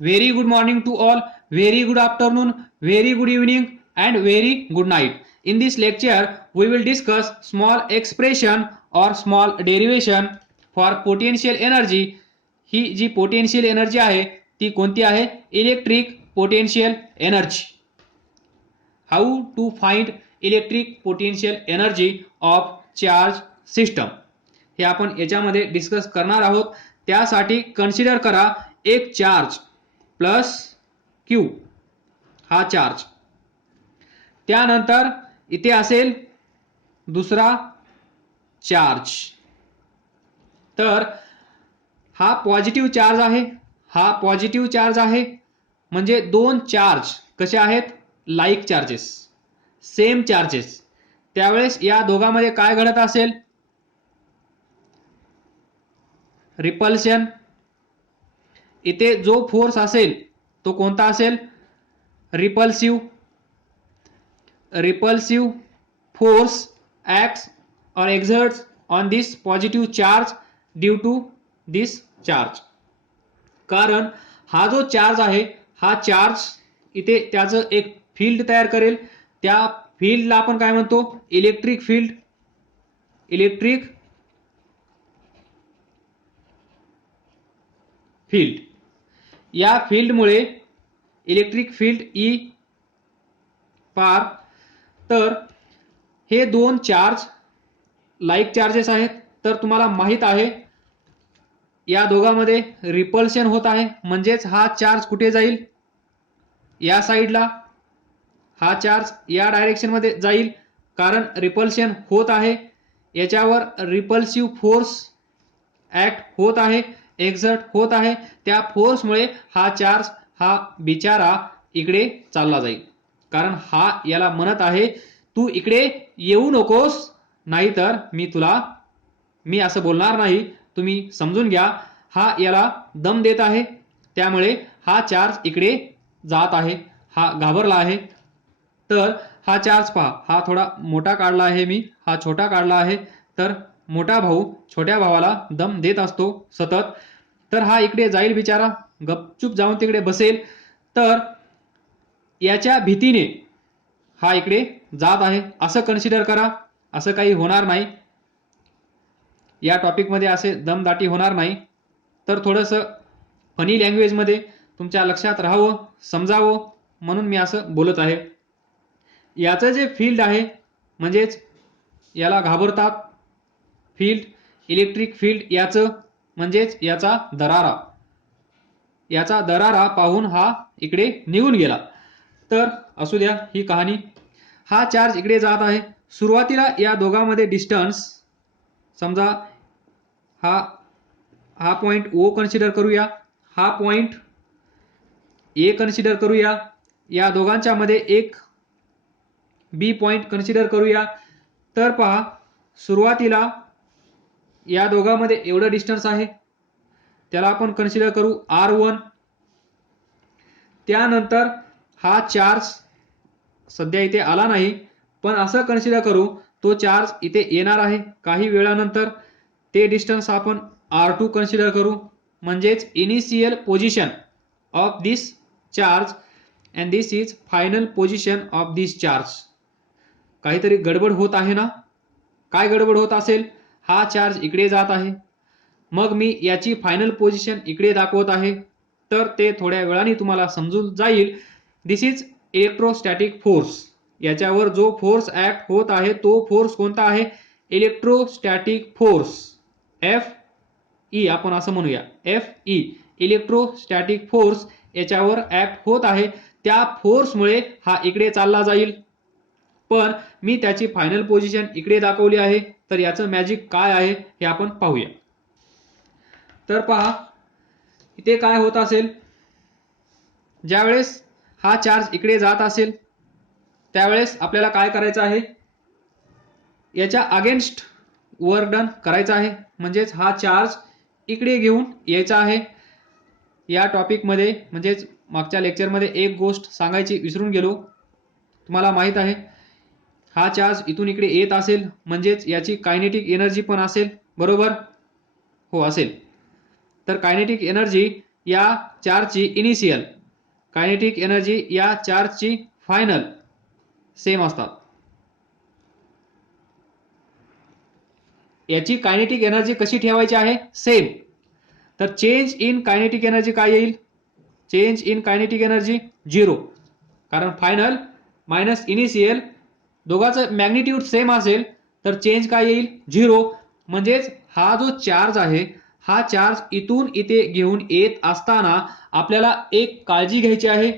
Very good morning to all, very good afternoon, very good evening, and very good night. In this lecture, we will discuss small expression or small derivation for potential energy. ही जी potential energy आहे ती कोणती आहे? Electric potential energy. How to find electric potential energy of charge system हे आपण याच्यामध्ये discuss करणार आहोत. त्यासाठी कन्सिडर करा एक चार्ज प्लस क्यू हा चार्ज, त्यानंतर इथे असेल दुसरा चार्ज. तर हा पॉझिटिव्ह चार्ज आहे, हा पॉझिटिव्ह चार्ज आहे, म्हणजे दोन चार्ज कसे आहेत? Like charges, same charges. त्यावेळेस या दोघांमध्ये काय घडत असेल? रिपल्शन. इथे जो फोर्स असेल तो कोणता असेल? रिपल्सिव्ह. रिपल्सिव्ह फोर्स ऍक्ट्स और exerts on this positive charge due to this charge. कारण हा जो चार्ज आहे हा चार्ज इथे त्याचं एक फील्ड तयार करेल. त्या फील्डला आपण काय म्हणतो? Electric field. Electric field. या फील्डमुळे इलेक्ट्रिक फील्ड ई पार. तर हे दोन चार्ज लाईक चार्जेस आहेत. तर तुम्हाला माहित आहे या दोघांमध्ये रिपल्शन होत आहे, म्हणजेच हा चार्ज कुठे जाईल? या साईडला. हा चार्ज या डायरेक्शन मध्ये जाईल, कारण रिपल्शन होत आहे. याच्यावर रिपल्सिव्ह फोर्स ऍक्ट होत आहे, एक्झर्ट होत आहे. त्या फोर्समुळे हा चार्ज हा बिचारा इकडे चालला जाईल. कारण हा याला म्हणत आहे तू इकडे येऊ नकोस, नाहीतर मी असं बोलणार नाही, तुम्ही समजून घ्या. हा याला दम देत आहे, त्यामुळे हा चार्ज इकडे जात आहे. हा घाबरला आहे. तर हा चार्ज पहा, हा थोडा मोठा काढला आहे मी, हा छोटा काढला आहे. तर मोठा भाऊ छोट्या भावाला दम देत असतो सतत. तर हा इकडे जाईल बिचारा, गपचूप जाऊन तिकडे बसेल. तर याच्या भीतीने हा इकडे जात आहे असं कन्सिडर करा. असं काही होणार नाही, या टॉपिकमध्ये असे दमदाटी होणार नाही. तर थोडंसं फनी लँग्वेजमध्ये तुमच्या लक्षात राहावं, समजावं म्हणून मी असं बोलत आहे. याचं जे फील्ड आहे, म्हणजेच याला घाबरतात फील्ड, इलेक्ट्रिक फील्ड याचं, म्हणजेच याचा दरारा पाहून हा इकडे निघून गेला. तर असू द्या ही कहाणी. हा चार्ज इकडे जात आहे. सुरुवातीला या दोघांमध्ये डिस्टन्स समजा हा पॉइंट ओ कन्सिडर करूया, हा पॉइंट ए कन्सिडर करूया. या दोघांच्या मध्ये एक बी पॉइंट कन्सिडर करूया. तर पहा, सुरुवातीला या दोघांमध्ये एवढं डिस्टन्स आहे, त्याला आपण कन्सिडर करू R1. त्यानंतर हा चार्ज सध्या इथे आला नाही, पण असं कन्सिडर करू तो चार्ज इथे येणार आहे काही वेळानंतर. ते डिस्टन्स आपण R2 कन्सिडर करू, म्हणजेच initial position of this charge and this is final position of this charge. काहीतरी गडबड होत आहे ना? काय गडबड होत असेल? हा चार्ज इकडे जात आहे, मग मी याची फायनल पोझिशन इकडे दाखवत आहे. तर ते थोड्या वेळाने तुम्हाला समजून जाईल. दिस इज इलेक्ट्रोस्टॅटिक फोर्स. याच्यावर जो फोर्स ऍक्ट होत आहे तो फोर्स कोणता आहे? इलेक्ट्रोस्टॅटिक फोर्स, FE आपण असं म्हणूया, FE इलेक्ट्रोस्टॅटिक फोर्स याच्यावर ऍक्ट होत आहे. त्या फोर्समुळे हा इकडे चालला जाईल, पण मी त्याची फायनल पोझिशन इकडे दाखवली आहे. तर याचं मॅजिक काय आहे हे आपण पाहूया. तर पहा इथे काय होत असेल, ज्यावेळेस हा चार्ज इकडे जात असेल त्यावेळेस आपल्याला काय करायचं आहे? याच्या अगेन्स्ट वर्क डन करायचं आहे, म्हणजेच हा चार्ज इकडे घेऊन यायचा आहे. या टॉपिकमध्ये म्हणजेच मागच्या लेक्चरमध्ये एक गोष्ट सांगायची विसरून गेलो. तुम्हाला माहित आहे हा चार्ज इथून इकडे येत असेल, म्हणजेच याची कायनेटिक एनर्जी पण असेल, बरोबर? हो असेल. तर कायनेटिक एनर्जी या चार्जची इनिशियल, कायनेटिक एनर्जी या चार्जची फायनल सेम असतात. याची कायनेटिक एनर्जी कशी ठेवायची आहे? सेम. तर चेंज इन कायनेटिक एनर्जी काय येईल? चेंज इन कायनेटिक एनर्जी 0, कारण फायनल मायनस इनिशियल दोघांचं मॅग्निट्यूड सेम असेल तर चेंज काय येईल? 0. म्हणजेच हा जो चार्ज आहे, हा चार्ज इथून इथे घेऊन येत असताना आपल्याला एक काळजी घ्यायची आहे,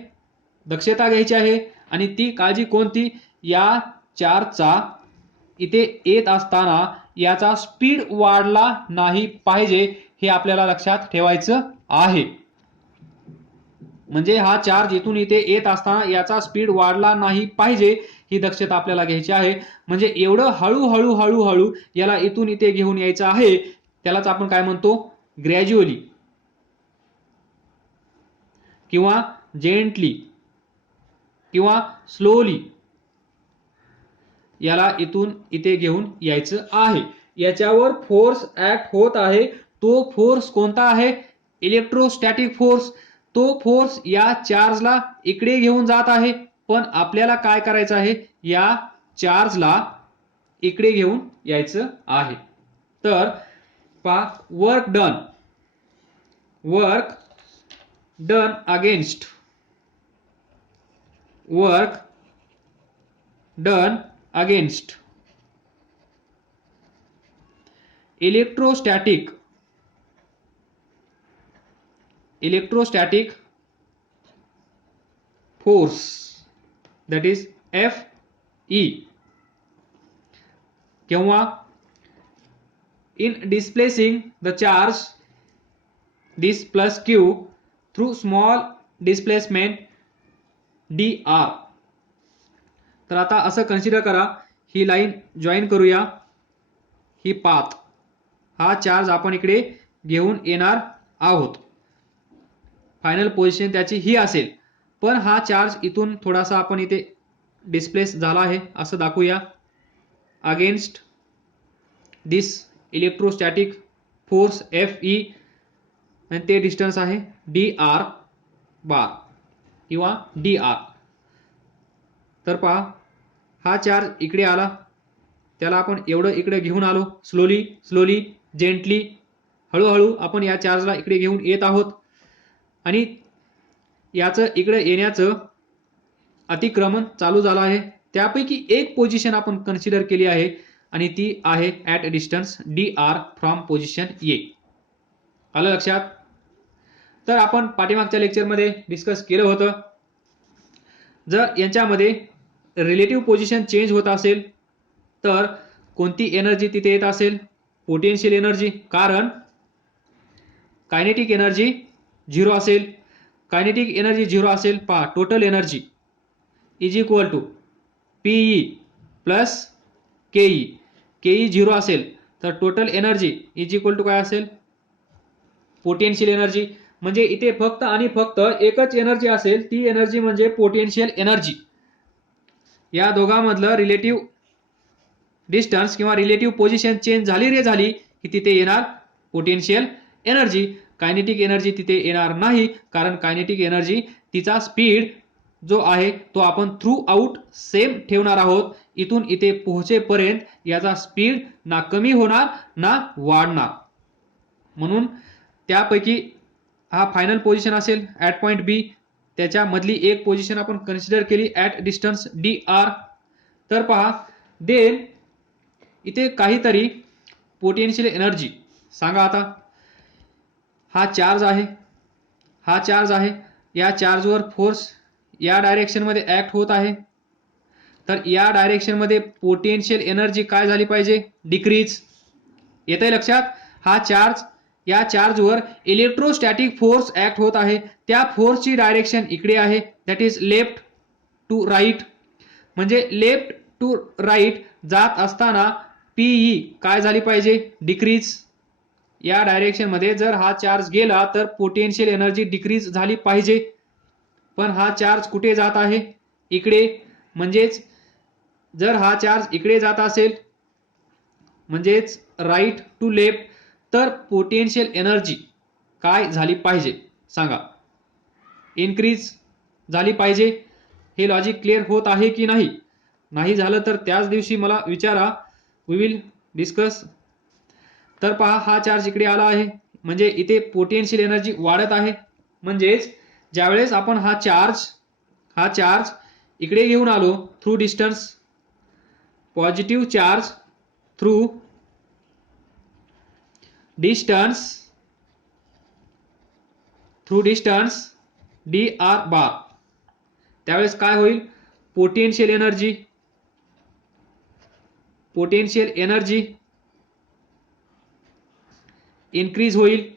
दक्षता घ्यायची आहे. आणि ती काळजी कोणती? या चार्जचा इथे येत असताना याचा स्पीड वाढला नाही पाहिजे, हे आपल्याला लक्षात ठेवायचं आहे. म्हणजे हा चार्ज इथून इथे येत असताना याचा स्पीड वाढला नाही पाहिजे, ही दक्षता आपल्याला घ्यायची आहे. म्हणजे एवढं हळूहळू हळूहळू याला इथून इथे घेऊन यायचं आहे. त्यालाच आपण काय म्हणतो? ग्रॅज्युअली किंवा जेंटली किंवा स्लोली याला इथून इथे घेऊन यायचं आहे. याच्यावर फोर्स ऍक्ट होत आहे. तो फोर्स कोणता आहे? Electrostatic force. तो फोर्स या चार्जला इकडे घेऊन जात आहे, पण आपल्याला काय करायचं आहे? या चार्जला इकडे घेऊन यायचं आहे. तर पहा, work done against electrostatic force, that is Fe, किंवा in displacing the charge this plus q through small displacement dr. तर आता असं कन्सिडर करा, ही लाईन जॉईन करूया, ही पाथ, हा चार्ज आपण इकडे घेऊन येणार आहोत. फायनल पोझिशन त्याची ही असेल, पण हा चार्ज इथून थोडासा आपण इथे डिस्प्लेस झाला आहे असं दाखवूया. अगेन्स्ट दिस इलेक्ट्रोस्टॅटिक फोर्स Fe, आणि ते डिस्टन्स आहे dr बार किंवा dr. तर पहा, हा चार्ज इकडे आला, त्याला आपण एवढं इकडे घेऊन आलो, स्लोली जेंटली हळूहळू आपण या चार्जला इकडे घेऊन येत आहोत. आणि याचं इकडे येण्याचं अतिक्रमण चालू झालं आहे. त्यापैकी एक पोझिशन आपण कन्सिडर केली आहे, आणि ती आहे at distance dr from position A. आलं लक्षात? तर आपण पाठीमागच्या लेक्चरमध्ये डिस्कस केलं होतं, जर यांच्यामध्ये रिलेटिव्ह पोझिशन चेंज होत असेल तर कोणती एनर्जी तिथे येत असेल? पोटेन्शियल एनर्जी, कारण कायनेटिक एनर्जी 0 असेल. कायनेटिक एनर्जी 0 असेल, पहा, total energy is equal to Pe plus Ke. Ke 0 असेल तर total energy is equal to काय असेल? Potential energy. म्हणजे इथे फक्त आणि फक्त एकच एनर्जी असेल, ती एनर्जी म्हणजे पोटेन्शियल एनर्जी. या दोघांमधलं रिलेटिव्ह डिस्टन्स किंवा रिलेटिव्ह पोझिशन चेंज झाली की तिथे येणार पोटेन्शियल एनर्जी. कायनेटिक एनर्जी तिथे येणार नाही, कारण कायनेटिक एनर्जी तिचा स्पीड जो आहे तो आपण थ्रू आउट सेम ठेवणार आहोत. इथून इथे पोहोचेपर्यंत याचा स्पीड ना कमी होणार ना वाढणार. म्हणून त्यापैकी हा फायनल पोझिशन असेल ॲट पॉइंट बी, त्याच्यामधली एक पोझिशन आपण कन्सिडर केली ॲट डिस्टन्स dr. तर पहा, देन इथे काहीतरी पोटेन्शियल एनर्जी सांगा. आता हा चार्ज आहे, या चार्जवर फोर्स या डायरेक्शन मध्ये ऍक्ट होत आहे. तर या डायरेक्शन मध्ये पोटेन्शियल एनर्जी काय झाली पाहिजे? डिक्रीज. येतंय लक्षात? हा चार्ज, या चार्जवर इलेक्ट्रोस्टॅटिक फोर्स ऍक्ट होत आहे. त्या फोर्सची डायरेक्शन इकडे आहे, that is left to right. म्हणजे लेफ्ट टू राईट जात असताना Pe काय झाली पाहिजे? डिक्रीज. या डायरेक्शन मध्ये जर हा चार्ज गेला तर पोटेन्शियल एनर्जी डिक्रीज झाली पाहिजे. पण हा चार्ज कुठे जात आहे? इकडे. म्हणजेच जर हा चार्ज इकडे जात असेल, म्हणजेच राईट टू लेफ्ट, तर पोटेन्शियल एनर्जी काय झाली पाहिजे? सांगा. इन्क्रीज झाली पाहिजे. हे लॉजिक क्लिअर होत आहे की नाही? नाही झालं तर त्याच दिवशी मला विचारा, वी विल डिस्कस. तर पहा, हा चार्ज इकडे आला आहे म्हणजे इथे पोटेन्शियल एनर्जी वाढत आहे. म्हणजेच ज्यावेळेस आपण हा चार्ज इकडे घेऊन आलो through distance, positive charge through distance D R bar, त्यावेळेस काय होईल? पोटेन्शियल एनर्जी इन्क्रीज होईल.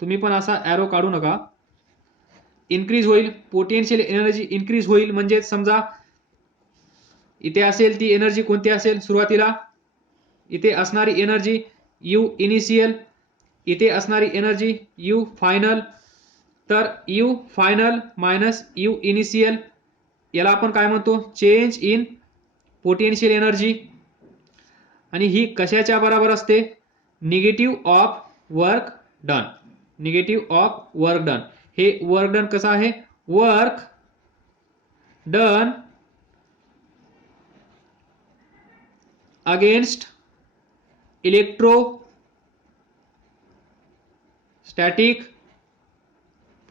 तुम्ही पण असा ॲरो काढू नका. इन्क्रीज होईल, पोटेन्शियल एनर्जी इन्क्रीज होईल. म्हणजे समजा इथे असेल ती एनर्जी कोणती असेल? सुरुवातीला इथे असणारी एनर्जी यू इनिशियल, इथे असणारी एनर्जी यू फायनल. तर you final minus U initial याला आपण काय म्हणतो? Change in potential energy. आणि ही कशाच्या बरोबर असते? Negative of work done. Negative of work done. हे वर्क डन कसं आहे? Work done against electrostatic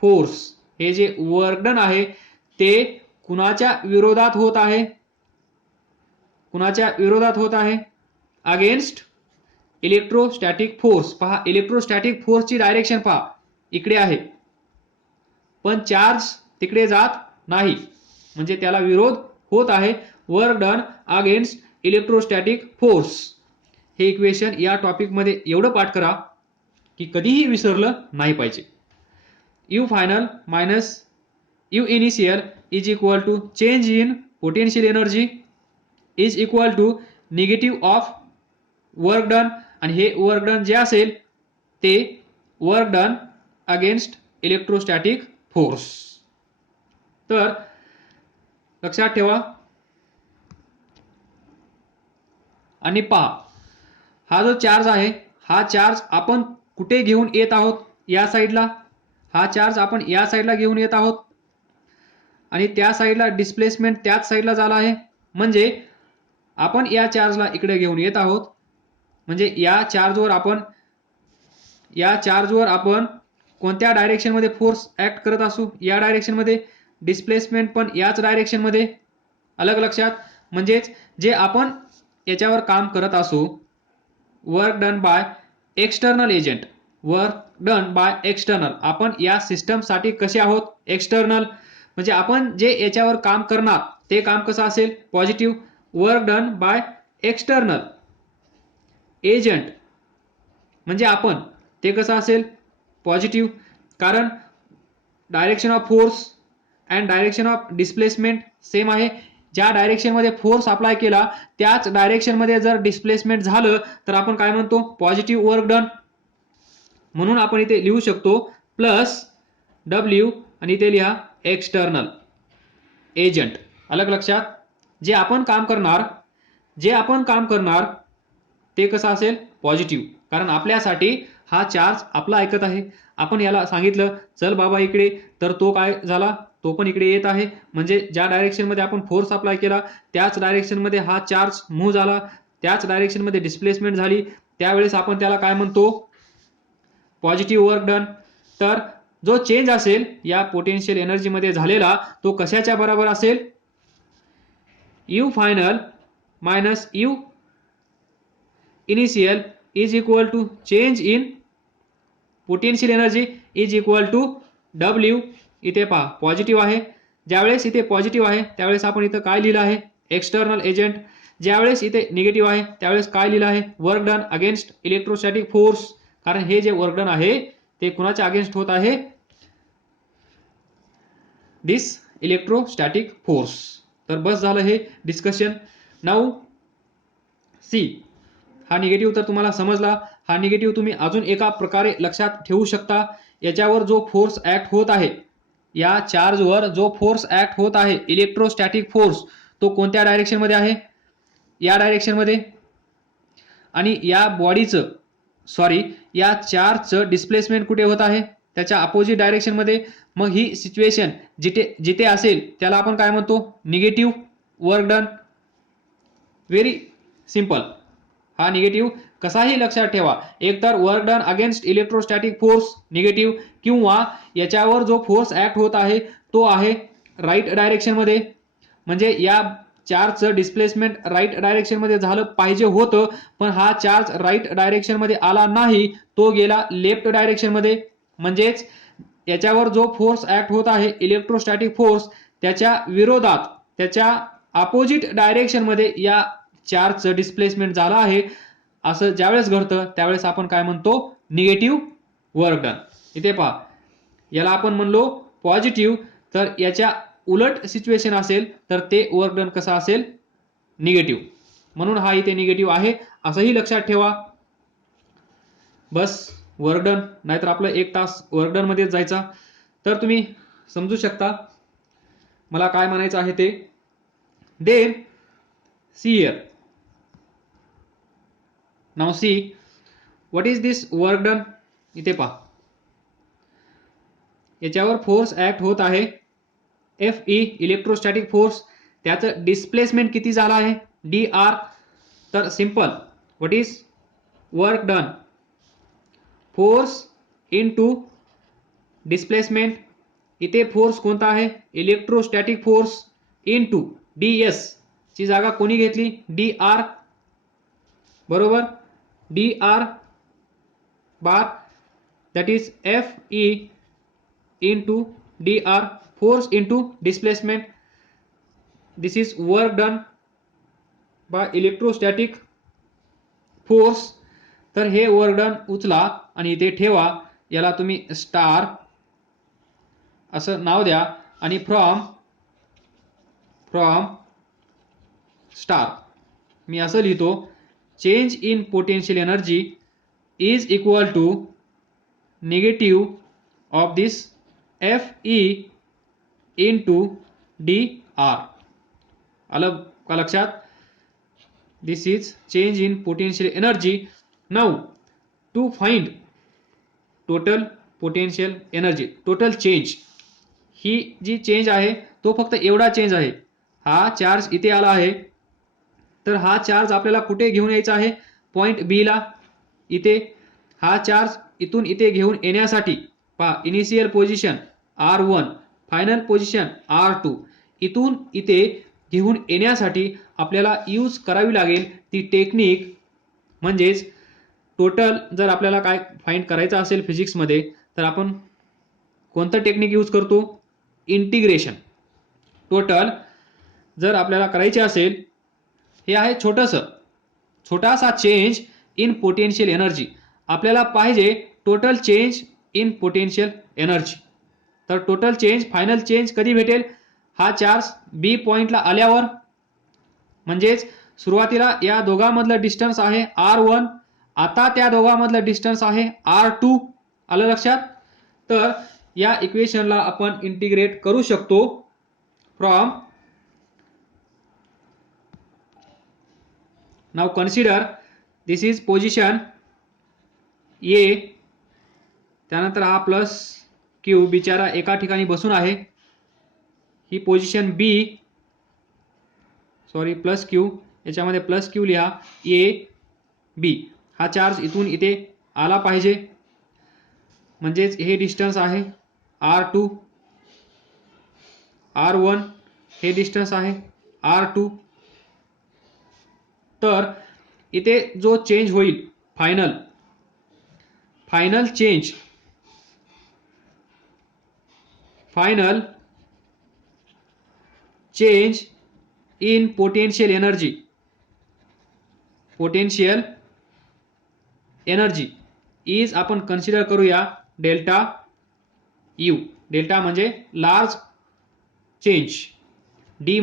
force. हे जे वर्क डन आहे ते कुणाच्या विरोधात होत आहे? कुणाच्या विरोधात होत आहे? Against electrostatic force. पहा, इलेक्ट्रोस्टॅटिक फोर्सची डायरेक्शन पहा, इकडे आहे, पण चार्ज तिकडे जात नाही, म्हणजे त्याला विरोध होत आहे. Work done against electrostatic force. हे इक्वेशन या टॉपिक मध्ये एवढं पाठ करा की कधीही विसरलं नाही पाहिजे. U final minus U initial is equal to change in potential energy is equal to negative of work done. आणि हे वर्क डन जे असेल ते work done against electrostatic force. तर लक्षात ठेवा. आणि पहा, हा जो चार्ज आहे, हा चार्ज आपण कुठे घेऊन येत आहोत? या साईडला. हा चार्ज आपण या साईडला घेऊन येत आहोत आणि त्या साईडला डिस्प्लेसमेंट त्याच साईडला झाला आहे. म्हणजे आपण या चार्जला इकडे घेऊन येत आहोत. म्हणजे या चार्जवर आपण कोणत्या डायरेक्शन मध्ये फोर्स ऍक्ट करत असू? या डायरेक्शन मध्ये. डिस्प्लेसमेंट पण याच डायरेक्शन मध्ये. अलग लक्षात. म्हणजेच जे आपण याच्यावर काम करत असू, work done by external agent. Work done by external. आपण या सिस्टम साठी कसे आहोत? एक्सटर्नल. म्हणजे आपण जे याच्यावर काम करणार ते काम कसं असेल? Positive. Work done by external agent म्हणजे आपण, ते कसं असेल? पॉझिटिव्ह. कारण direction of force and direction of displacement same आहे. ज्या डायरेक्शन मध्ये फोर्स अप्लाय केला त्याच डायरेक्शन मध्ये जर डिस्प्लेसमेंट झालं तर आपण काय म्हणतो? Positive work done. म्हणून आपण इथे लिहू शकतो प्लस डब्ल्यू आणि इथे लिहा एक्सटर्नल एजंट. अलग लक्षात. जे आपण काम करणार ते कसं असेल? पॉझिटिव्ह. कारण आपल्यासाठी हा चार्ज आपला ऐकत आहे. आपण याला सांगितलं चल बाबा इकडे, तर तो काय झाला? तो पण इकडे येत आहे. म्हणजे ज्या डायरेक्शन मध्ये आपण फोर्स अप्लाय केला त्याच डायरेक्शन मध्ये हा चार्ज मूव्ह झाला, त्याच डायरेक्शन मध्ये डिस्प्लेसमेंट झाली. त्यावेळेस आपण त्याला काय म्हणतो? Positive work done. तर जो चेंज असेल या पोटेन्शियल एनर्जी मध्ये झालेला तो कशाच्या बरोबर असेल? U final minus U initial is equal to change in potential energy is equal to W. इथे पहा पॉझिटिव्ह आहे. ज्यावेळेस इथे पॉझिटिव्ह आहे त्यावेळेस आपण इथं काय लिहिलं आहे? External agent. ज्यावेळेस इथे निगेटिव्ह आहे त्यावेळेस काय लिहिलं आहे? Work done against electrostatic force. कारण हे जे वर्क डन आहे ते कुणाच्या अगेन्स्ट होत आहे? दिस इलेक्ट्रोस्टॅटिक फोर्स. तर बस झालं हे डिस्कशन. नाऊ सी, हा निगेटिव्ह तर तुम्हाला समजला. हा निगेटिव्ह तुम्ही अजून एका प्रकारे लक्षात ठेवू शकता. याच्यावर जो फोर्स ऍक्ट होत आहे, या चार्जवर जो फोर्स ऍक्ट होत आहे इलेक्ट्रोस्टॅटिक फोर्स, तो कोणत्या डायरेक्शन मध्ये आहे? या डायरेक्शन मध्ये. आणि या चार्जचं डिस्प्लेसमेंट कुठे होत आहे? त्याच्या अपोजिट डायरेक्शन मध्ये, मग ही सिच्युएशन जिथे जिथे असेल त्याला आपण काय म्हणतो, negative work done. Very simple. हा निगेटिव्ह कसाही लक्षात ठेवा, एकतर work done against electrostatic force negative, किंवा याच्यावर जो फोर्स ऍक्ट होत आहे तो आहे राईट डायरेक्शन मध्ये, म्हणजे या चार्जचं डिस्प्लेसमेंट राईट डायरेक्शन मध्ये झालं पाहिजे होतं, पण हा चार्ज राईट डायरेक्शन मध्ये आला नाही, तो गेला लेफ्ट डायरेक्शन मध्ये. म्हणजेच याच्यावर जो फोर्स ऍक्ट होत आहे इलेक्ट्रोस्टॅटिक फोर्स, त्याच्या विरोधात त्याच्या अपोजिट डायरेक्शन मध्ये या चार्जचं डिस्प्लेसमेंट झालं आहे. असं ज्यावेळेस घडतं त्यावेळेस आपण काय म्हणतो, निगेटिव्ह वर्क डन. इथे पहा, याला आपण म्हणलो पॉझिटिव्ह, तर याच्या उलट सिच्युएशन असेल तर ते वर्क डन कसं असेल, निगेटिव्ह. म्हणून हा इथे निगेटिव्ह आहे असंही लक्षात ठेवा. बस वर्क डन, नाहीतर आपलं 1 तास वर्क डन मध्ये जायचा. तर तुम्ही समजू शकता मला काय म्हणायचं आहे ते. Then see here, now see what is this work done. इथे पहा, याच्यावर फोर्स ऍक्ट होत आहे एफ ई, इलेक्ट्रोस्टॅटिक फोर्स, त्याचं डिस्प्लेसमेंट किती झालं आहे, डी आर. तर simple, what is work done, force into displacement. इथे फोर्स कोणता आहे, electrostatic force, into D S ची जागा कोणी घेतली, डी आर, बरोबर. D R bar that is F E into D R, force into displacement. This is work done by electrostatic force. तर हे वर्क डन उचला आणि इथे ठेवा, याला तुम्ही स्टार असं नाव द्या, आणि फ्रॉम स्टार मी असं लिहितो, change in potential energy is equal to negative of this F E into dr. आलं का लक्षात. This is change in potential energy. Now to find total potential energy, total change, ही जी चेंज आहे तो फक्त एवढा चेंज आहे. हा चार्ज इथे आला आहे, तर हा चार्ज आपल्याला कुठे घेऊन यायचा आहे, पॉइंट बी ला. इथे हा चार्ज इथून इथे घेऊन येण्यासाठी पहा, initial position R1, final position R2, इथून इथे घेऊन येण्यासाठी आपल्याला यूज करावी लागेल ती टेक्निक, म्हणजेच टोटल. जर आपल्याला काय फाइंड करायचं असेल फिजिक्समध्ये, तर आपण कोणतं टेक्निक यूज करतो, इंटिग्रेशन. टोटल जर आपल्याला करायचे असेल, हे आहे छोटासा चेंज इन पोटेन्शियल एनर्जी. आपल्याला पाहिजे total change in potential energy. तर टोटल चेंज, फायनल चेंज कधी भेटेल, हा चार्ज बी पॉइंटला आल्यावर. म्हणजेच सुरुवातीला या दोघांमधलं डिस्टन्स आहे R1, आता त्या दोघांमधलं डिस्टन्स आहे R2. आलं लक्षात. तर या इक्वेशनला आपण इंटिग्रेट करू शकतो from, now consider this is position A, त्यानंतर हा प्लस क्यू बिचारा एका ठिकाणी बसून आहे, ही position B, sorry plus Q, याच्यामध्ये प्लस क्यू लिहा, ए बी. हा चार्ज इथून इथे आला पाहिजे, म्हणजेच हे डिस्टन्स आहे R2, R1 हे डिस्टन्स आहे R2. तर इथे जो चेंज होईल final change, final change in potential energy is आपण कन्सिडर करूया डेल्टा यू. डेल्टा म्हणजे लार्ज चेंज, डी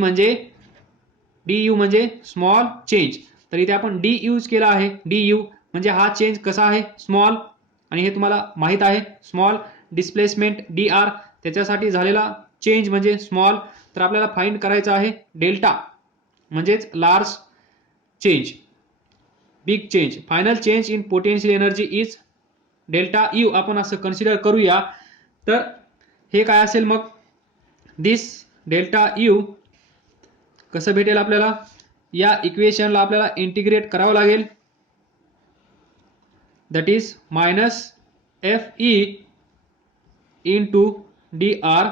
यू म्हणजे स्मॉल चेंज. तर इथे आपण डी यूज केला आहे, डी यू म्हणजे हा चेंज कसा आहे, स्मॉल, आणि हे तुम्हाला माहित आहे स्मॉल. डिस्प्लेसमेंट डी आर, त्याच्यासाठी झालेला चेंज म्हणजे स्मॉल. तर आपल्याला फाइंड करायचं आहे डेल्टा, म्हणजेच large change, big change. Final change in potential energy is delta U, आपण असं कन्सिडर करूया. तर हे काय असेल मग, दिस डेल्टा यू कसं भेटेल आपल्याला, या इक्वेशनला आपल्याला इंटिग्रेट करावं लागेल, that is minus F E into D R.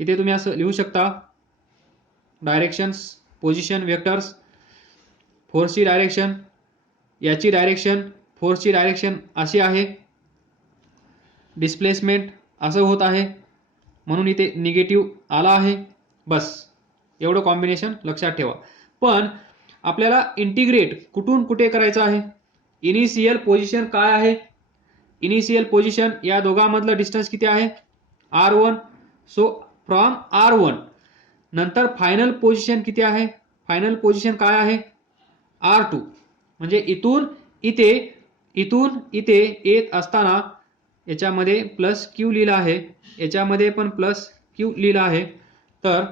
इथे तुम्ही असं लिहू शकता, डायरेक्शन्स, पोझिशन वेक्टर्स, फोर्सची डायरेक्शन, याची डायरेक्शन, फोर्सची डायरेक्शन अशी आहे, डिस्प्लेसमेंट असं होत आहे, म्हणून इथे निगेटिव्ह आला आहे. बस एवढं कॉम्बिनेशन लक्षात ठेवा. पण आपल्याला इंटिग्रेट कुठून कुठे करायचं आहे, इनिशियल पोझिशन काय आहे, इनिशियल पोझिशन या दोघांमधलं डिस्टन्स किती आहे, r1. सो फ्रॉम r1 नंतर फायनल पोझिशन किती आहे, फायनल पोझिशन काय आहे, r2. म्हणजे इथून इथे येत असताना याच्यामध्ये प्लस क्यू लिहिला आहे, याच्यामध्ये पण प्लस क्यू लिहिला आहे. तर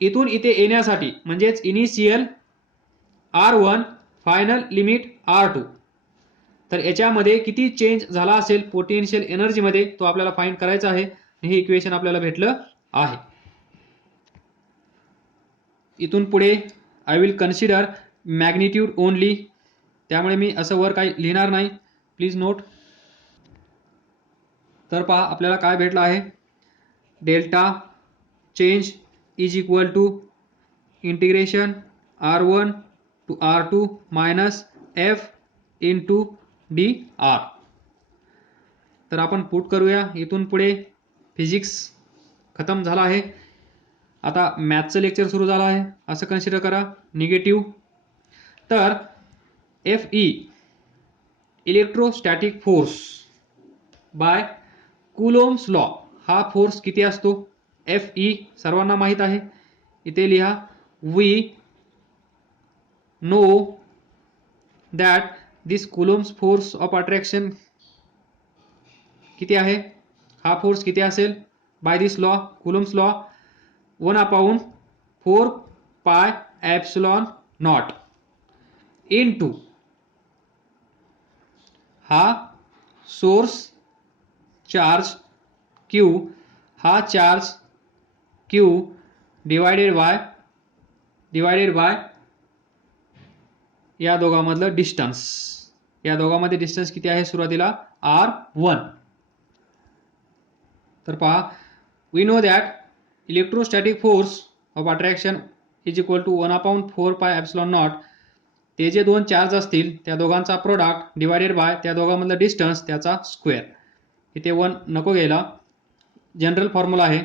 इथून इथे येण्यासाठी म्हणजेच initial r1 final limit r2, तर याच्यामध्ये किती चेंज झाला असेल पोटेन्शियल एनर्जीमध्ये तो आपल्याला फाइंड करायचा आहे. हे इक्वेशन आपल्याला भेटलं आहे. इथून पुढे I will consider magnitude only, त्यामुळे मी असं वर काही लिहिणार नाही, प्लीज नोट. तर पहा आपल्याला काय भेटलं आहे, delta change is equal to integration r1 to r2 minus f into D R. तर आपण पुट करूया. इथून पुढे फिजिक्स खतम झाला आहे, आता मॅथचं लेक्चर सुरू झालं आहे असं कन्सिडर करा. निगेटिव्ह, तर F E electrostatic force by Coulomb's law, हा फोर्स किती असतो, एफ ई सर्वांना माहित आहे. इथे लिहा, we know that this Coulomb's force of attraction किती आहे, हा फोर्स किती असेल, by this law, Coulomb's law, 1/4 pi epsilon naught into हा सोर्स चार्ज क्यू, हा चार्ज क्यू डिवायडेड बाय या दोघांमधलं डिस्टन्स, या दोघांमध्ये डिस्टन्स किती आहे सुरुवातीला, r1. तर पहा, we know that electrostatic force of attraction is equal to 1/4 pi epsilon not. ते जे दोन चार्ज असतील त्या दोघांचा प्रोडक्ट डिवायडेड बाय त्या दोघांमधलं डिस्टन्स त्याचा स्क्वेअर. इथे 1 नको घ्यायला, जनरल फॉर्म्युला आहे.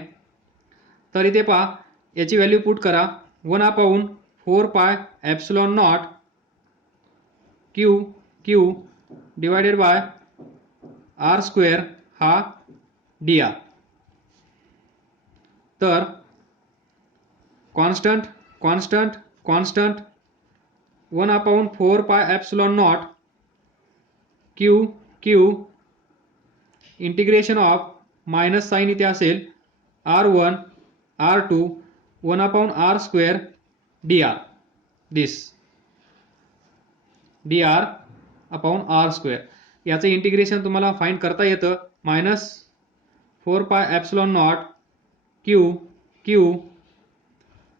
तर इथे पहा, याची व्हॅल्यू पुट करा, 1/4 pi epsilon naught Q divided by R square हा डी आर. तर constant 1/4 pi epsilon naught Q integration of minus sign इथे असेल r1 r2 1/r square dr, this dr upon r square. याचं integration तुम्हाला find करता येतं, -4 पाय epsilon naught Q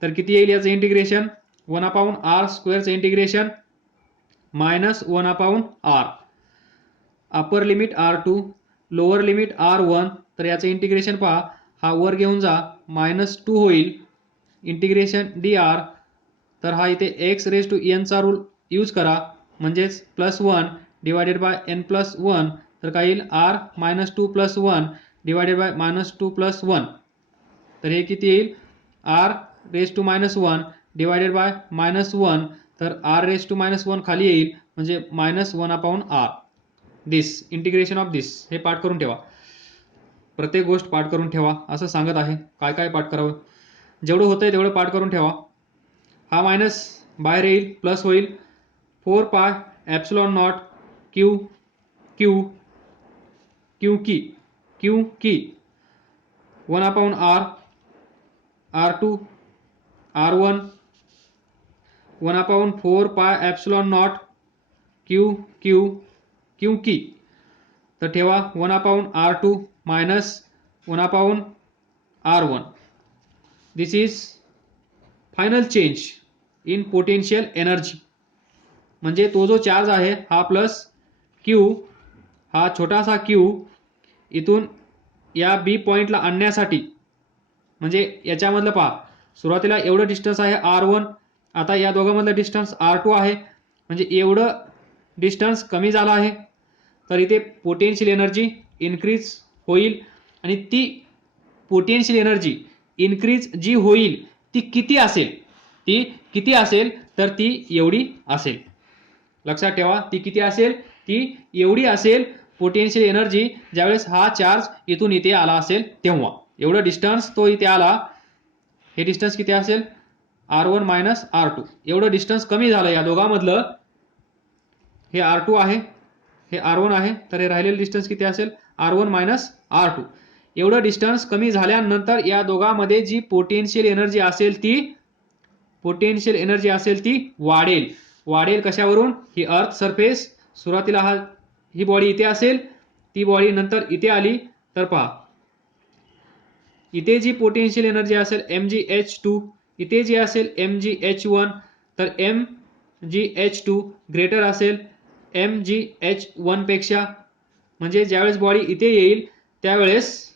तर किती येईल याचं इंटिग्रेशन, 1/r स्क्वेअरचं integration -1/r, upper limit r2 lower limit r1. तर याचं इंटिग्रेशन पहा, हा वर घेऊन जा, -2 होईल इंटिग्रेशन dr. तर हा इथे x⁻n चा रूल यूज करा, म्हणजेच +1 डिवायडेड बाय n+1. तर काय येईल, r -2 + 1 डिवायडेड बाय -2 + 1. तर हे किती येईल, r⁻1 डिवायडेड बाय -1. तर r⁻1 खाली येईल, म्हणजे -1/r. दिस इंटिग्रेशन ऑफ दिस. हे पाठ करून ठेवा, प्रत्येक गोष्ट पाठ करून ठेवा, असं सांगत आहे. काय काय पाठ करावं, जेवढं होतंय तेवढं पाठ करून ठेवा. हा मायनस बाहेर येईल, प्लस होईल, 4 पाय एप्सिलॉन नॉट क्यू की 1/r r2 r1 1/4 pi epsilon naught Q की तर ठेवा 1/R2 minus 1/R1. This is final change in potential energy. म्हणजे तो जो चार्ज आहे हा प्लस क्यू, हा छोटासा क्यू इथून या बी पॉईंटला आणण्यासाठी, म्हणजे याच्यामधलं पहा सुरुवातीला एवढं डिस्टन्स आहे R1, आता या दोघांमधलं डिस्टन्स R2 आहे, म्हणजे एवढं डिस्टन्स कमी झालं आहे. तर इथे पोटेन्शियल एनर्जी इन्क्रीज होईल आणि ती पोटेन्शियल एनर्जी इन्क्रीज जी होईल ती किती असेल, ती किती असेल तर ती एवढी असेल. लक्षात ठेवा, ती किती असेल, ती एवढी असेल पोटेन्शियल एनर्जी ज्यावेळेस हा चार्ज इथून इथे आला असेल तेव्हा. एवढं डिस्टन्स तो इथे आला, हे डिस्टन्स किती असेल R1 मायनस R2. एवढं डिस्टन्स कमी झालं या दोघांमधलं, हे R2 आहे हे R1 आहे, तर हे राहिलेलं डिस्टन्स किती असेल R1 मायनस R2. एवढं डिस्टन्स कमी झाल्यानंतर या दोघांमध्ये जी पोटेन्शियल एनर्जी असेल ती वाढेल. वाढेल कशावरून, ही अर्थ सरफेस सुरुवातीला ही बॉडी इथे असेल, ती बॉडी नंतर इथे आली तर पहा इथे जी पोटेन्शियल एनर्जी असेल mgh2, इथे जी असेल mgh1, तर mgh2 ग्रेटर असेल mgh1 पेक्षा. म्हणजे ज्यावेळेस बॉडी इथे येईल त्यावेळेस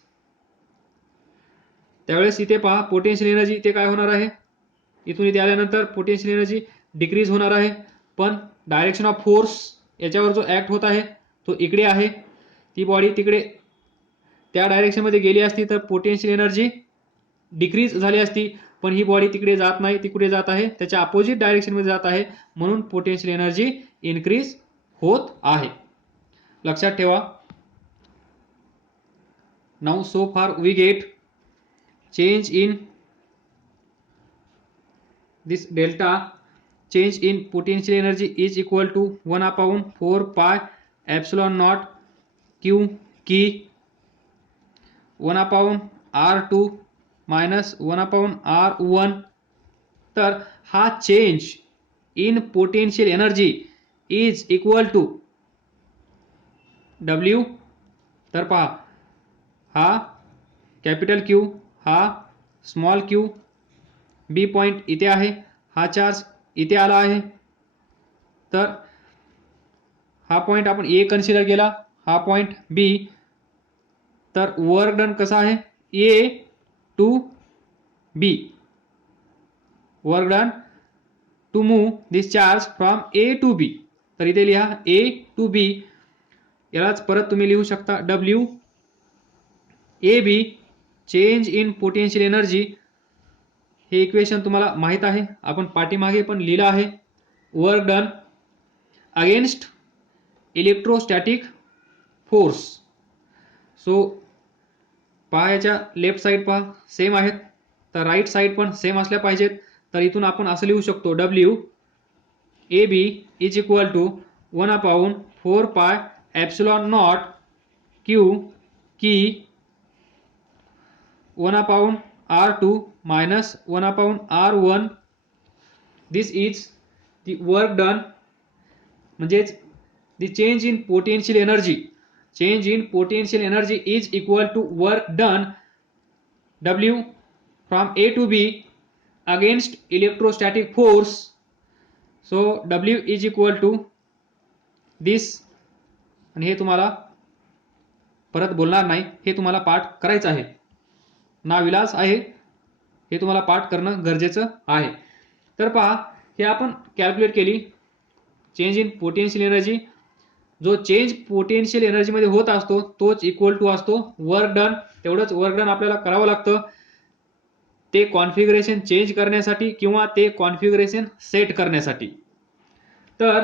इथे पहा पोटेन्शियल एनर्जी इथे काय होणार आहे, इथून इथे आल्यानंतर पोटेन्शियल एनर्जी डिक्रीज होणार आहे, पण डायरेक्शन ऑफ फोर्स याच्यावर जो ऍक्ट होत आहे तो इकडे आहे. ती बॉडी तिकडे त्या डायरेक्शनमध्ये गेली असती तर पोटेन्शियल एनर्जी डिक्रीज झाली असती, पण ही बॉडी तिकडे जात नाही, ती कुठे जात आहे, त्याच्या अपोजिट डायरेक्शनमध्ये जात आहे, म्हणून पोटेन्शियल एनर्जी इन्क्रीज होत आहे. लक्षात ठेवा. Now so far we get change in this delta change in potential energy is equal to 1/4 pi epsilon naught q key 1/R2 minus 1/R1. तर हा change in potential energy is equal to W. तर पहा हा capital Q, हा small Q, B point इथे आहे, हा charge इथे आला आहे, तर हा पॉइंट आपण ए कन्सिडर केला, हा पॉइंट बी. तर वर्क डन कसा आहे A to B, work done to move this charge from A to B. तर इथे लिहा ए टू बी, यालाच परत तुम्ही लिहू शकता W A B change in potential energy. हे इक्वेशन तुम्हाला माहित आहे, आपण पाठीमागे पण लिहिलं आहे. Work done against electrostatic force. So पहा याच्या लेफ्ट साईड पहा सेम आहेत, तर राईट साईड पण सेम असल्या पाहिजेत. तर इथून आपण असं लिहू शकतो W A B is equal to 1/4 pi epsilon naught Q की 1/R2 minus 1/R1. This is the work done, म्हणजेच the change in potential energy. Change in potential energy is equal to work done W from A to B against electrostatic force. So W is equal to this. आणि हे तुम्हाला परत बोलणार नाही, हे तुम्हाला पाठ करायचं आहे, नाविलाज आहे, हे तुम्हाला पाठ करणं गरजेचं आहे. तर पहा हे आपण कॅल्क्युलेट केली चेंज इन पोटेन्शियल एनर्जी. जो चेंज पोटेन्शियल एनर्जी मध्ये होत असतो तोच इक्वल टू असतो वर्क डन. तेवढंच वर्क डन आपल्याला करावं लागतं ते कॉन्फिगरेशन चेंज करण्यासाठी किंवा ते कॉन्फिगरेशन सेट करण्यासाठी. तर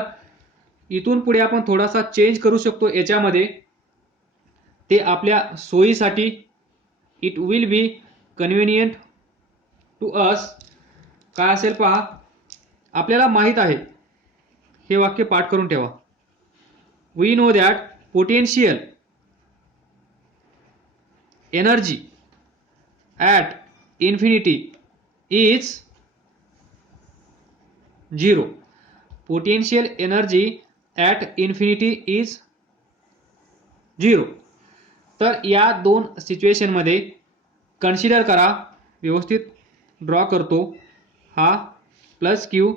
इथून पुढे आपण थोडासा चेंज करू शकतो याच्यामध्ये, ते आपल्या सोयीसाठी. It will be convenient to us. काय असेल पहा, आपल्याला माहित आहे, हे वाक्य पाठ करून ठेवा. We know that potential energy at infinity is 0. Potential energy at infinity is 0. तर या दोन सिच्युएशनमध्ये कन्सिडर करा, व्यवस्थित ड्रॉ करतो, हा प्लस क्यू,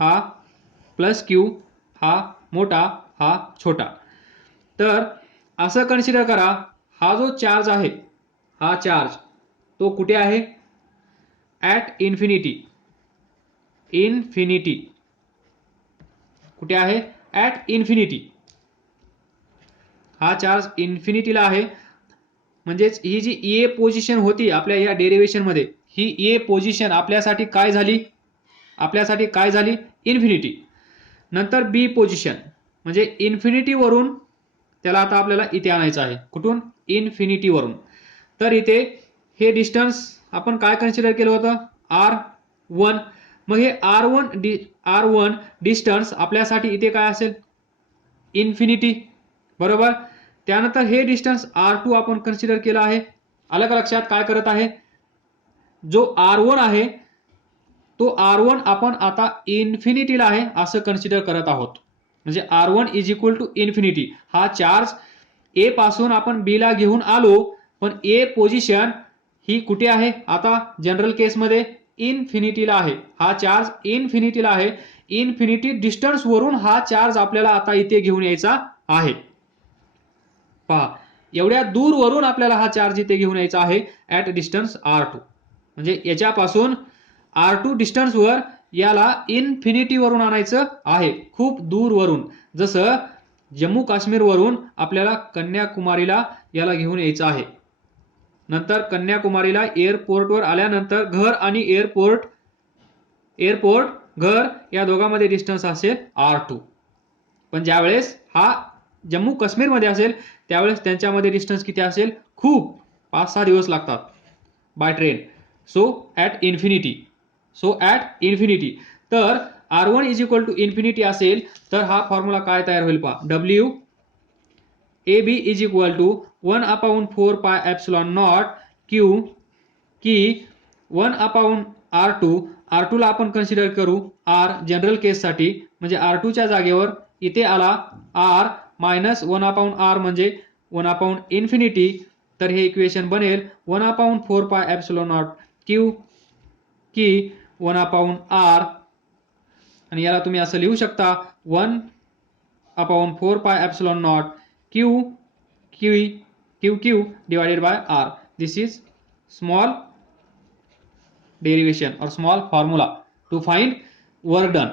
हा प्लस क्यू, हा मोठा, हा छोटा. तर असं कन्सिडर करा, हा जो चार्ज आहे, हा चार्ज तो कुठे आहे? At infinity. इन्फिनिटी कुठे आहे? At infinity. हा चार्ज इन्फिनिटीला आहे. म्हणजेच ही जी ए पोझिशन होती आपल्या या डेरिव्हेशनमध्ये, ही ए पोझिशन आपल्यासाठी काय झाली? आपल्यासाठी काय झाली? इन्फिनिटी. नंतर बी पोझिशन म्हणजे इन्फिनिटी वरून त्याला आता आपल्याला इथे आणायचं आहे. कुठून? इन्फिनिटी वरून. तर इथे हे डिस्टन्स आपण काय कन्सिडर केलं होतं? R1. मग हे R1 डिस्टन्स आपल्यासाठी इथे काय असेल? इन्फिनिटी, बरोबर. त्यानंतर हे डिस्टन्स R2 आपण कन्सिडर केलं आहे. आलं का लक्षात काय करत आहे? जो R1 आहे तो R1 आपण आता इन्फिनिटीला आहे असं कन्सिडर करत आहोत. म्हणजे R1 is equal to infinity. हा चार्ज ए पासून आपण बी ला घेऊन आलो, पण ए पोझिशन ही कुठे आहे? आता जनरल केसमध्ये इन्फिनिटीला आहे. हा चार्ज इन्फिनिटीला आहे. इन्फिनिटी डिस्टन्स वरून हा चार्ज आपल्याला आता इथे घेऊन यायचा आहे. पहा, एवढ्या दूर वरून आपल्याला हा चार्ज इथे घेऊन यायचा आहे ॲट डिस्टन्स R2. म्हणजे याच्यापासून R2 डिस्टन्सवर याला इन्फिनिटी वरून आणायचं आहे, खूप दूर वरून. जसं जम्मू काश्मीर वरून आपल्याला कन्याकुमारीला याला घेऊन यायचं आहे. नंतर कन्याकुमारीला एअरपोर्टवर आल्यानंतर घर आणि एअरपोर्ट घर या दोघांमध्ये डिस्टन्स असेल R2. पण ज्यावेळेस हा जम्मू काश्मीरमध्ये असेल त्यावेळेस त्यांच्यामध्ये डिस्टन्स किती असेल? खूप, 5-6 दिवस लागतात by train. So at infinity. तर R1 is equal to infinity असेल तर हा फॉर्म्युला काय तयार होईल पहा. W AB is equal to 1/4 pi epsilon not Q की 1/R2 ला आपण कन्सिडर करू R जनरल केससाठी. म्हणजे R2 च्या जागेवर इथे आला R मायनस 1/R म्हणजे 1/इन्फिनिटी. तर हे इक्वेशन बनेल 1/4 पाय एप्सिलॉन नॉट Q की 1/R. आणि याला तुम्ही असं लिहू शकता 1/4 pi epsilon not Q divided by R. This is small derivation or small formula to find work done.